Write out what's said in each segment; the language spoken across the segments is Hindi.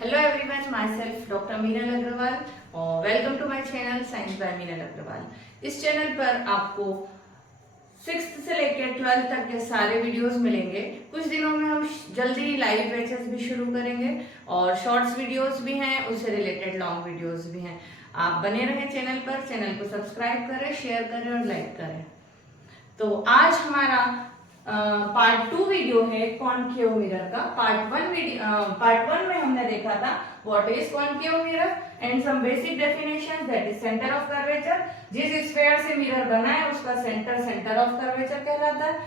Hello everyone, myself doctor Meenal Agrawal और welcome to my channel science by Meenal Agrawal. इस चैनल पर आपको 6th से लेकर 12th तक के सारे वीडियोस मिलेंगे। कुछ दिनों में हम जल्दी लाइव बैचेस भी शुरू करेंगे और शॉर्ट्स वीडियोस भी हैं, उससे रिलेटेड लॉन्ग वीडियोस भी हैं। आप बने रहें चैनल पर, चैनल को सब्सक्राइब करें, शेयर करें और लाइक करें। तो आज हमारा पार्ट 2 वीडियो है कॉनकेव मिरर का। पार्ट 1 में हमने देखा था what is concave mirror and some basic definition, that is centre of curvature. जिस स्फीयर से मिरर बना है उसका सेंटर ऑफ कर्वेचर कहलाता है।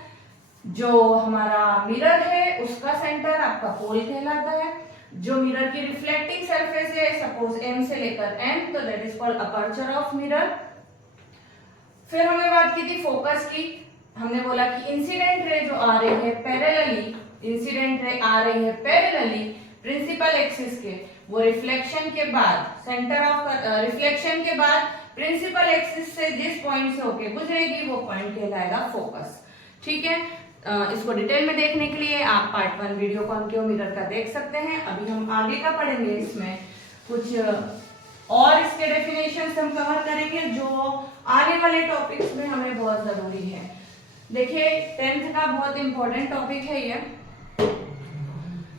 जो हमारा मिरर है उसका सेंटर आपका पोल कहलाता है। जो मिरर की रिफ्लेक्टिंग सरफेस है, सपोज m से लेकर n, तो that is called aperture of mirror. फिर हमने बात की थी फोकस की। हमने बोला कि इंसिडेंट रे जो आ रही है पैरेलली, प्रिंसिपल एक्सिस के, वो रिफ्लेक्शन के बाद रिफ्लेक्शन के बाद प्रिंसिपल एक्सिस से जिस पॉइंट से होके गुजरेगी वो पॉइंट कहलाएगा फोकस। ठीक है, इसको डिटेल में देखने के लिए आप पार्ट 1 वीडियो कॉनकेव मिरर का देख सकते हैं। अभी हम आगे का पढ़ेंगे, इसमें कुछ और इसके डेफिनेशंस हम कवर करेंगे जो आने वाले टॉपिक्स में हमें बहुत जरूरी है। देखिए 10th का बहुत इंपॉर्टेंट टॉपिक है ये।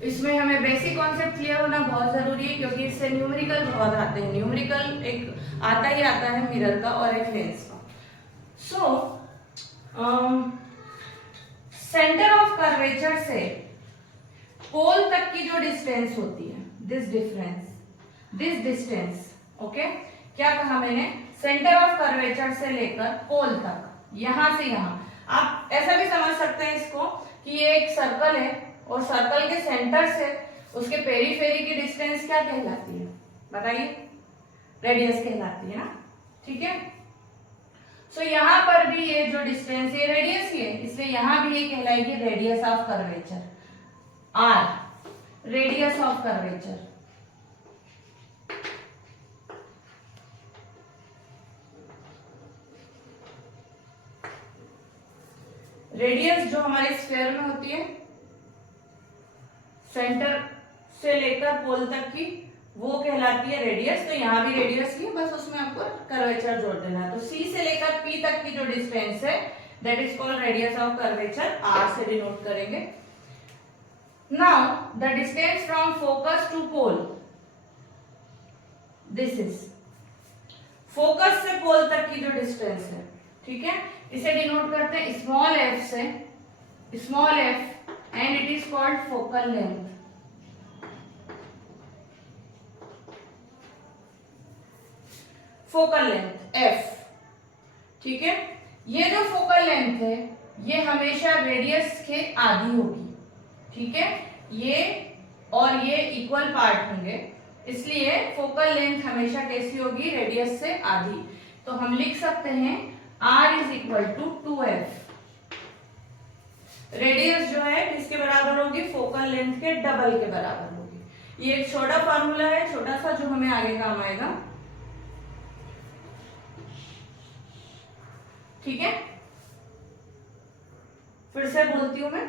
इसमें हमें बेसिक कॉन्सेप्ट क्लियर होना बहुत जरूरी है क्योंकि इससे न्यूमेरिकल बहुत आते हैं। न्यूमेरिकल एक आता है मिरर का और एक लेंस का। सेंटर ऑफ कर्वेचर से पोल तक की जो डिस्टेंस होती है, दिस डिस्टेंस, ओके, क्या कहा मैंने? सेंटर ऑफ कर्वेचर से लेकर पोल तक, यहां से यहां। आप ऐसा भी समझ सकते हैं इसको कि ये एक सर्कल है और सर्कल के सेंटर से उसके पेरीफेरी की डिस्टेंस क्या कहलाती है बताइए? रेडियस कहलाती है ना। ठीक है, सो यहां पर भी ये जो डिस्टेंस है रेडियस ही है, इसलिए यहां भी ये कहलाएगी radius of curvature, R, radius of curvature. Radius जो हमारे स्फीयर में होती है सेंटर से लेकर पोल तक की, वो कहलाती है रेडियस। तो यहाँ भी रेडियस ही है, बस उसमें आपको कर्वेचर जोड़ देना है। तो C से लेकर P तक की जो डिस्टेंस है that is called radius of curvature, R से डिनोट करेंगे। Now the distance from focus to pole, this is focus से पोल तक की जो डिस्टेंस है, ठीक है, इसे डिनोट करते हैं स्मॉल f से, small f, and it is called focal length. Focal length f, ठीक है। ये जो फोकल लेंथ है ये हमेशा रेडियस के आधी होगी, ठीक है। ये और ये इक्वल पार्ट होंगे, इसलिए फोकल लेंथ हमेशा कैसी होगी? रेडियस से आधी। तो हम लिख सकते हैं R is equal to 2f। Radius जो है किसके बराबर होगी? फोकल लेंथ के डबल के बराबर होगी। ये एक छोटा फॉर्मूला है, छोटा सा, जो हमें आगे काम आएगा। ठीक है, फिर से बोलती हूं मैं।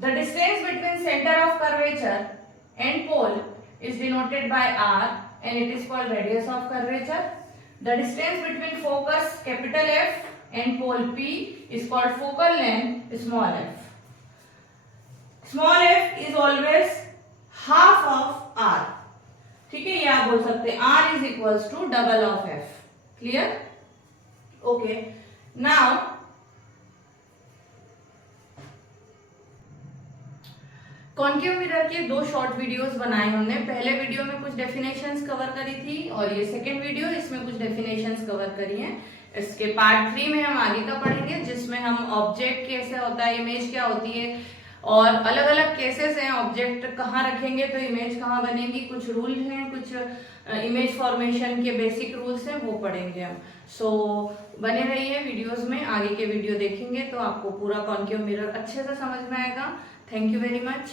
The distance between centre of curvature and pole is denoted by R and it is called radius of curvature. The distance between focus capital F and pole P is called focal length small f. Small f is always half of R. ठीक है, ये आप बोल सकते हैं R is equals to double of F. Clear? Okay. Now concave mirror के 2 शॉर्ट वीडियोस बनाए हमने। पहले वीडियो में कुछ डेफिनेशंस कवर करी थी और ये सेकंड वीडियो, इसमें कुछ डेफिनेशंस कवर करी हैं। इसके पार्ट 3 में हम आगे का पढ़ेंगे, जिसमें हम ऑब्जेक्ट कैसे होता है, इमेज क्या होती है और अलग अलग केसेस हैं, ऑब्जेक्ट कहाँ रखेंगे तो इमेज कहाँ बनेगी, कुछ रूल हैं, कुछ इमेज फॉर्मेशन के बेसिक रूल्स हैं, वो पढ़ेंगे हम। सो बने रहिए वीडियोस में, आगे के वीडियो देखेंगे तो आपको पूरा कॉनकेव मिरर अच्छे से समझ में आएगा। Thank you very much.